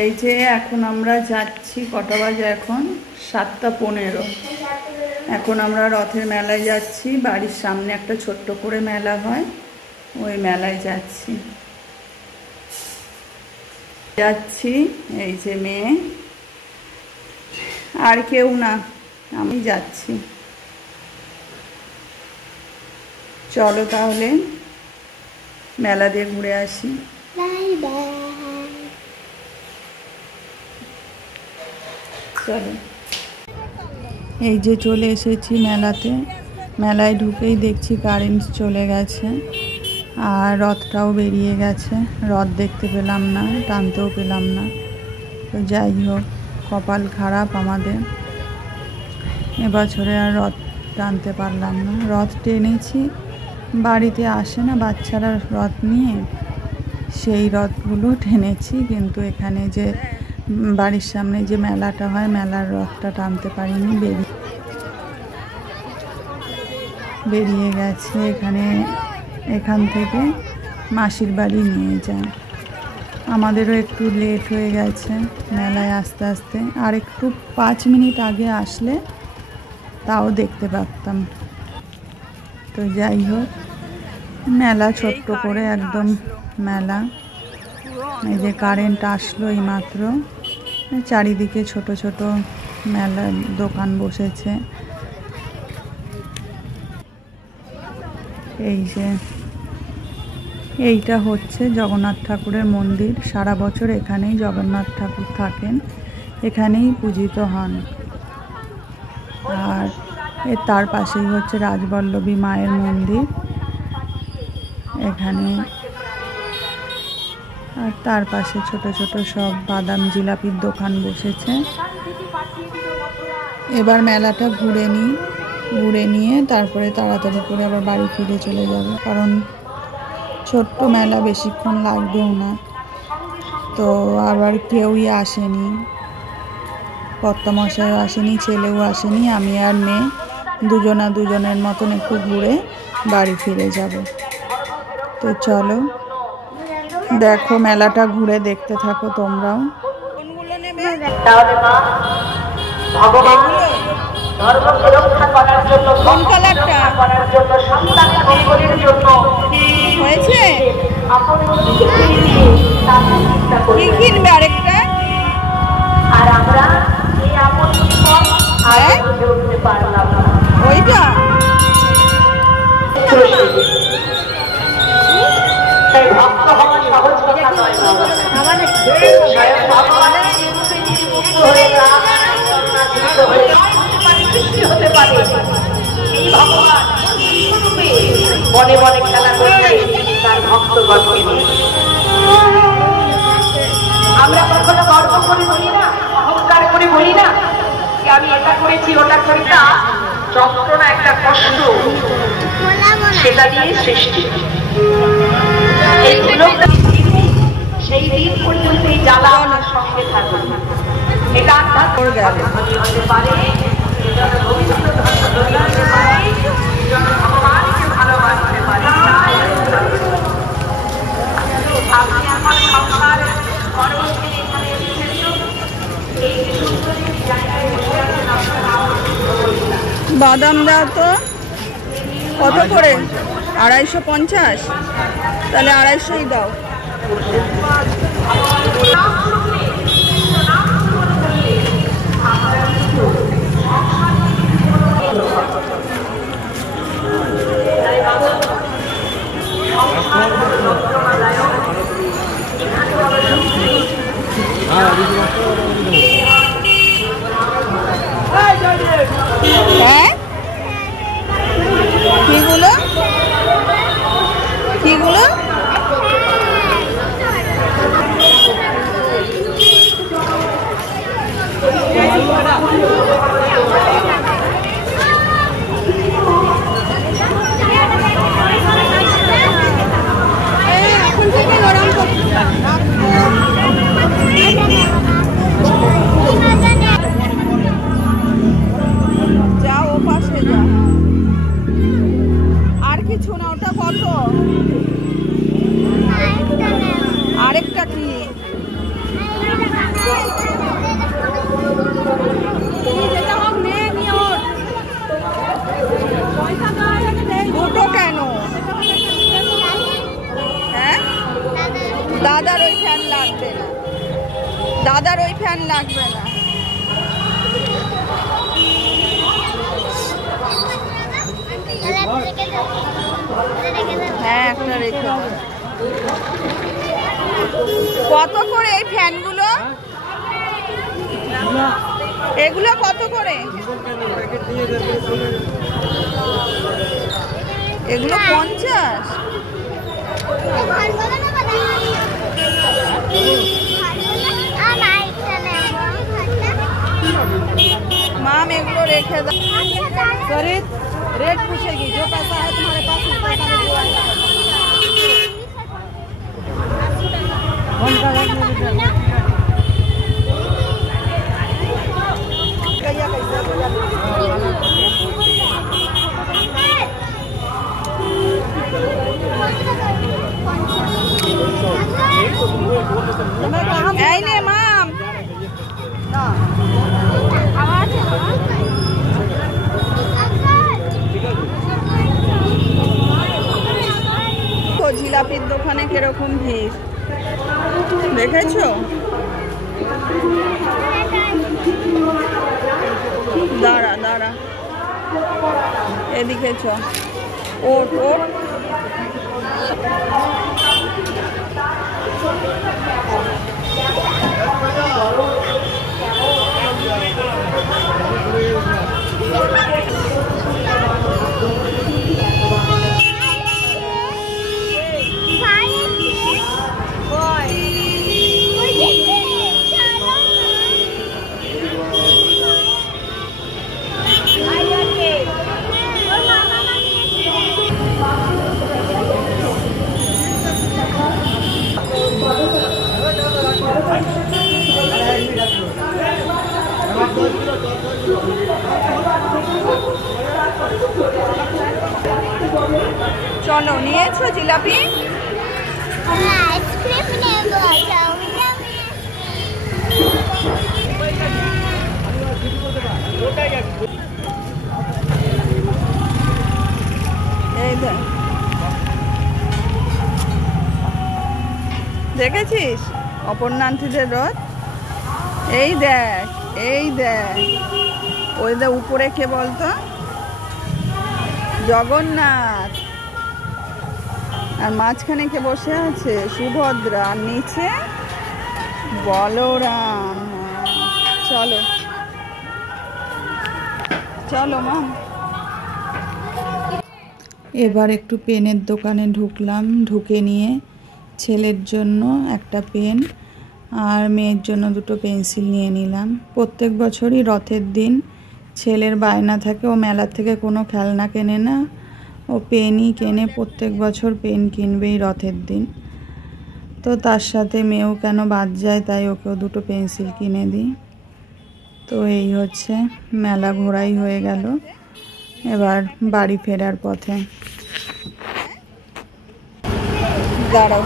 এই যে এখন আমরা যাচ্ছি, কটা বাজে এখন? 7:15। এখন আমরা রথের মেলায় যাচ্ছি। বাড়ির সামনে একটা ছোট্ট করে মেলা হয়, ওই মেলায় যাচ্ছি। এই যে মেয়ে, আর কেউ না, আমি যাচ্ছি। চলো তাহলে মেলা দিয়ে ঘুরে আসি। চলো, এই যে চলে এসেছি মেলাতে। মেলায় ঢুকেই দেখছি কারেন্ট চলে গেছে, আর রথটাও বেরিয়ে গেছে। রথ দেখতে পেলাম না, টানতেও পেলাম না। তো যাই হোক, কপাল খারাপ আমাদের, এবছরে আর রথ টানতে পারলাম না। রথ টেনেছি, বাড়িতে আসে না বাচ্চারা রথ নিয়ে, সেই রথগুলো টেনেছি, কিন্তু এখানে যে বাড়ির সামনে যে মেলাটা হয়, মেলার রথটা টানতে পারিনি, বেরিয়ে গেছে। এখান থেকে মাসির বাড়ি নিয়ে যায়। আমাদেরও একটু লেট হয়ে গেছে মেলায় আসতে আসতে। আর একটু 5 মিনিট আগে আসলে তাও দেখতে পারতাম। তো যাই হোক, মেলা ছোট্ট করে একদম মেলা। এই যে কারেন্ট আসলো এই মাত্র। চারিদিকে ছোট ছোট মেলার দোকান বসেছে। এই যে এইটা হচ্ছে জগন্নাথ ঠাকুরের মন্দির। সারা বছর এখানেই জগন্নাথ ঠাকুর থাকেন, এখানেই পূজিত হন। আর তার পাশেই হচ্ছে রাজবল্লভী মায়ের মন্দির এখানে। আর তার পাশে ছোট ছোট সব বাদাম জিলাপির দোকান বসেছে। এবার মেলাটা ঘুরে নিয়ে তারপরে তাড়াতাড়ি করে আবার বাড়ি ফিরে চলে যাব, কারণ ছোট্ট মেলা, বেশিক্ষণ লাগবেও না। তো আবার কেউই আসেনি, কর্তামশাইও আসেনি, ছেলেও আসেনি। আমি আর মেয়ে দুজনের মতন একটু ঘুরে বাড়ি ফিরে যাব। তো চলো, দেখো মেলাটা ঘুরে দেখতে থাকো তোমরাও। ধর্মকে রক্ষা করার জন্য, কোন কালারটা করার জন্য, সন্তান মঙ্গলের জন্য হয়েছে। কি কিনবে আরেকটা? আর আমরা এই আপন বুঝতে পারলাম না ওইটা। তাই ভক্ত হওয়া সহজ কথা নয় বাবা। স্বয়ং ভগবানের হয়ে হতে পারে এই ভগবান মনে মনে খেলা করতে তার ভক্তগণকে নিয়ে। আমরা কখনো গর্ব করে বলি না, অহংকার করে বলি না যে আমি এটা করেছি ওটা করি না। যন্ত্রণা, একটা কষ্ট, সেটা দিয়ে সৃষ্টি। এইগুলো সেই দিন পর্যন্ত এই জ্বালা আমার সঙ্গে থাকবে। এটা আধ্যাত্মিক হতে পারে, ভগবানকে ভালোবাসতে পারে। আপনি আমার সংসার বাদাম দাও তো, কত করে? 250। তাহলে 250ই দাও। হ্যাঁ, কিগুলো এখন থেকে গরম যাও ও পাশ দুটো কেন? হ্যাঁ, দাদার ওই ফ্যান লাগবে না, দাদার ওই ফ্যান লাগবে না। হ্যাঁ, একটা রেখে দাও। কত করে এই ফ্যানগুলো? এগুলো কত করে? এগুলো 50। माम एगुलो रेखे सॉरी रेट पूछेगी जो पैसा है तुम्हारे पास उस पैसा में जो आएगा। नहीं माम জিলাপির দোকানে কিরকম ভিড় দেখেছো? দাঁড়া দাঁড়া, এদিকে চ, ওট ওট। চলো, নিয়েছো জিলাপি? আইসক্রিম নেবো। এই দেখ, দেখেছিস অপর্ণান্তিদের রথ? এই দেখ, এই দেখ, ওই দেখ উপরে কে বলতো? জগন্নাথ। আর মাঝখানে কে বসে আছে? সুভদ্রা। আর নিচে বলরাম। চলো চলো মা। এবার একটু পেনের দোকানে ঢুকলাম, ঢুকে নিয়ে ছেলের জন্য একটা পেন আর মেয়ের জন্য দুটো পেন্সিল নিয়ে নিলাম। প্রত্যেক বছরই রথের দিন ছেলের বায়না থাকে, ও মেলার থেকে কোনো খেলনা কেনে না, ও পেনই কেনে। প্রত্যেক বছর পেন কিনবেই রথের দিন। তো তার সাথে মেয়েও কেন বাদ যায়, তাই ওকেও দুটো পেন্সিল কিনে দিই। তো এই হচ্ছে, মেলা ঘোরাই হয়ে গেল, এবার বাড়ি ফেরার পথে। দাঁড়াও,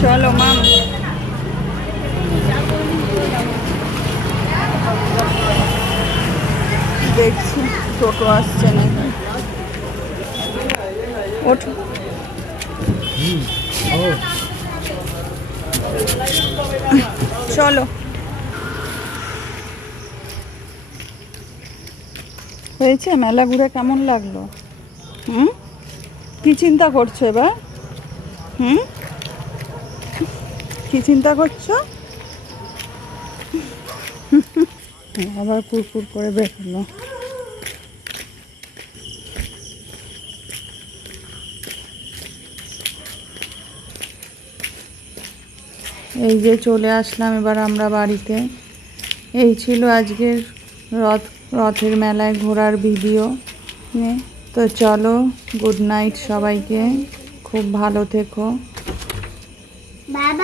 চলো মাম। দেখছি টোটো আসছে না, ওঠো। চলো, হয়েছে মেলা ঘুরে কেমন লাগলো? কি চিন্তা করছো এবার? কি চিন্তা করছো? আবার পুরপুর করে বেরোলো। এই যে চলে আসলাম এবার আমরা বাড়িতে। এই ছিল আজকের রথের মেলায় ঘোরার ভিডিও। তো চলো, গুড নাইট সবাইকে, খুব ভালো থেকো। বাবা।